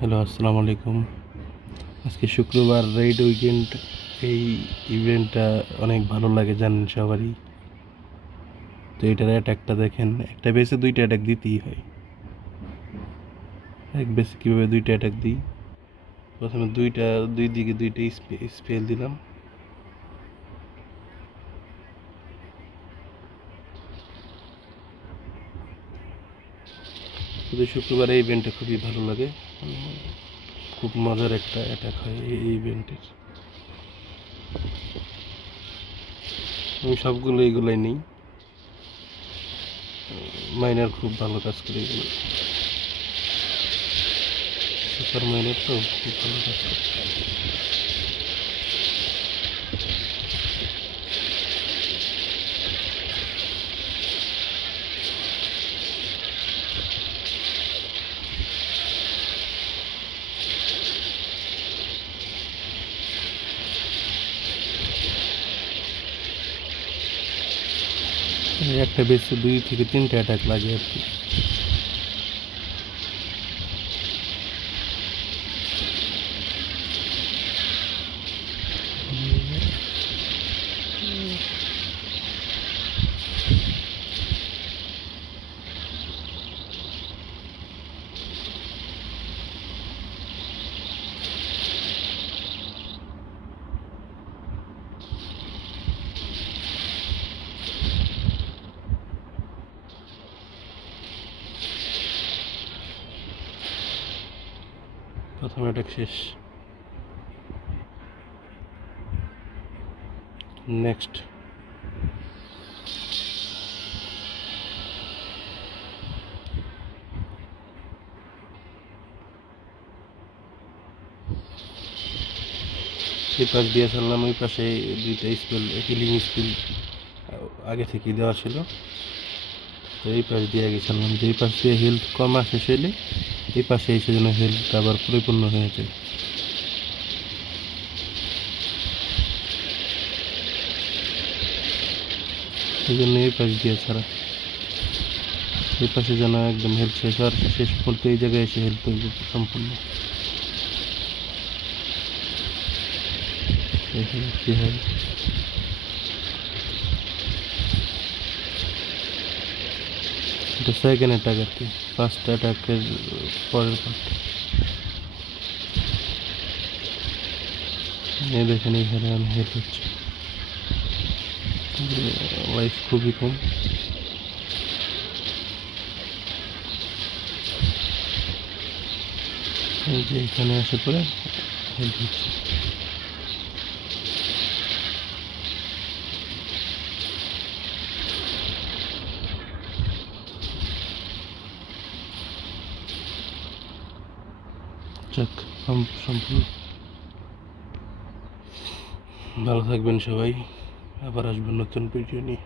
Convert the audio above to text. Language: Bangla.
হ্যালো, আসসালামু আলাইকুম। আজকে শুক্রবার রেড উইকেন্ড। এই ইভেন্টটা অনেক ভালো লাগে, জানেন সবারই। তো এটার অ্যাটাকটা দেখেন, একটা বেসে দুইটা অ্যাটাক দিতেই হয়। এক বেসে কীভাবে দুইটা অ্যাটাক দিই, প্রথমে দুই দিকে দুইটা স্পেল দিলাম। শুধু শুক্রবার এই ইভেন্টটা খুবই ভালো লাগে। খুব মজার একটা অ্যাটাক হয় এই ইভেন্টের। আমি সবগুলো এইগুলাই নিই। মাইনার খুব ভালো কাজ করে এগুলো, সুপার মাইনার তো খুব ভালো কাজ করে। একটা বেসে 2 থেকে 3টা অ্যাটাক লাগে আর কি। প্রথম অ্যাটাক শেষ। নেক্সট এই পাশ দিয়ে ছাড়লাম, ওই পাশে দুইটা স্পেল, হিলিং স্পেল আগে থেকেই দেওয়া ছিল। তো এই পাশ দিয়ে আগে ছাড়লাম, যে এই পাশ দিয়ে হেলথ কম আসে হইলে এই পাশে এসে যেন হেলথ আবার পরিপূর্ণ হয়ে যায়। এই জন্য এই পাশ দিয়ে ছাড়া, এই পাশে যেন একদম হেলথ শেষ হওয়ার শেষ পর্যন্ত এই জায়গায় এসে হেলথ হইব সম্পূর্ণ। এখানে কি হয়, এটা সেকেন্ড অ্যাটাক আর কি, ফার্স্ট অ্যাটাকের পরের পার্ট। এই দেখেন এখানে আমি হেল্প হচ্ছে, লাইফ খুবই কম। এই যে এখানে আসে পরে হেল্প হচ্ছে। যাক, সম্পূর্ণ। ভালো থাকবেন সবাই, আবার আসবেন নতুন ভিডিও নিয়ে।